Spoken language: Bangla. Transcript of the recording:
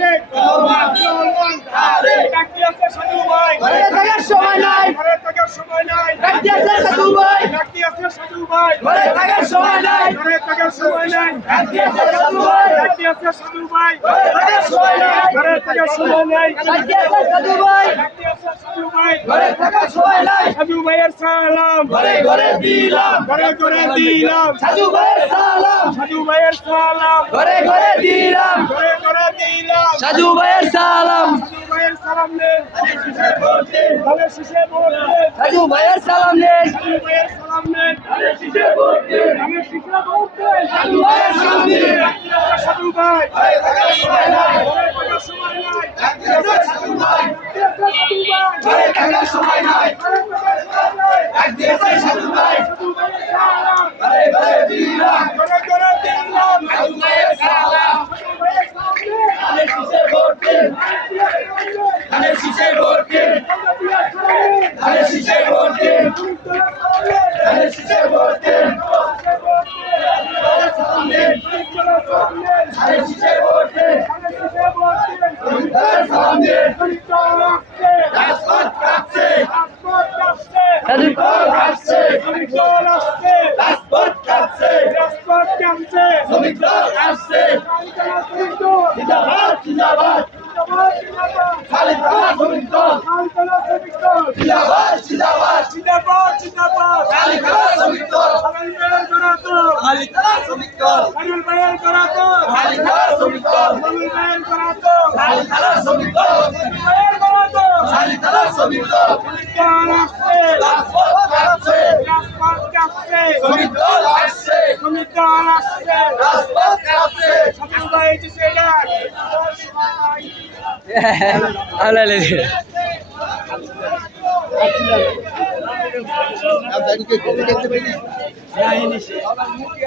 তারেক রহমান ডাকি আছে সাধু ভাই ঘরে থাকার সময় নাই, ঘরে থাকার সময় নাই ডাকি আছে সাধু ভাই ডাকি আছে সাধু ভাই ঘরে থাকার সময় নাই, ঘরে থাকার সময় নাই ডাকি আছে সাধু ভাই ডাকি আছে সাধু ভাই ঘরে থাকার সময় নাই, ঘরে থাকার সময় নাই ডাকি আছে সাধু ভাই ডাকি আছে সাধু ভাই ঘরে থাকার সময় নাই, সাধু ভাইয়ের সালাম ঘরে ঘরে দিলাম, ঘরে ঘরে দিলাম সাধু ভাইয়ের সালাম সাধু ভাইয়ের সালাম ঘরে ঘরে দিলাম, ঘরে ঘরে দিলাম সাধু ভাইয়ের সালাম সাধু ভাইয়ের সালাম নেন ধানের শীষে ভোট দেন সাধু ভাইয়ের সালাম নেন, সাধু ভাইয়ের সালাম নেন ধানের শীষে ভোট দেন, ধানের শীষে ভোট দেন সাধু ভাইয়ের সালাম নেন, সাধু ভাই ঘরে থাকার সময় নাই, ঘরে থাকার সময় নাই ডাকি আছে সাধু ভাই সাধু ভাই ঘরে থাকার সময় নাই, ঘরে থাকার সময় নাই ডাকি আছে সাধু ভাই সাধু ভাইয়ের সালাম ঘরে ঘরে দিলাম, ঘরে ঘরে দিলাম সাধু ভাইয়ের সালাম সাধু ভাইয়ের সালাম নেন ধানের শীষে ভোট দেন, ধানের শীষে ভোট দেন, ধানের শীষে ভোট দেন, ধানের শীষে ভোট দেন, সালাম দেন, ধানের শীষে ভোট দেন, সালাম দেন, রাজপথ কাঁপছে, শ্রমিকদল আসছে, রাজপথ কাঁপছে, শ্রমিকদল আসছে, জিন্দাবাদ জিন্দাবাদ, খালিদ রানা শ্রমিকদল, জিন্দাবাদ জিন্দাবাদ, খালিদ রানা শ্রমিকদল, খালিদ রানা শ্রমিকদল, খালিদ রানা শ্রমিকদল, খালিদ রানা শ্রমিকদল, খালিদ রানা শ্রমিকদল, রাজপথ কাঁপছে, শ্রমিকদল আসছে, রাজপথ কাঁপছে, আল্লাহ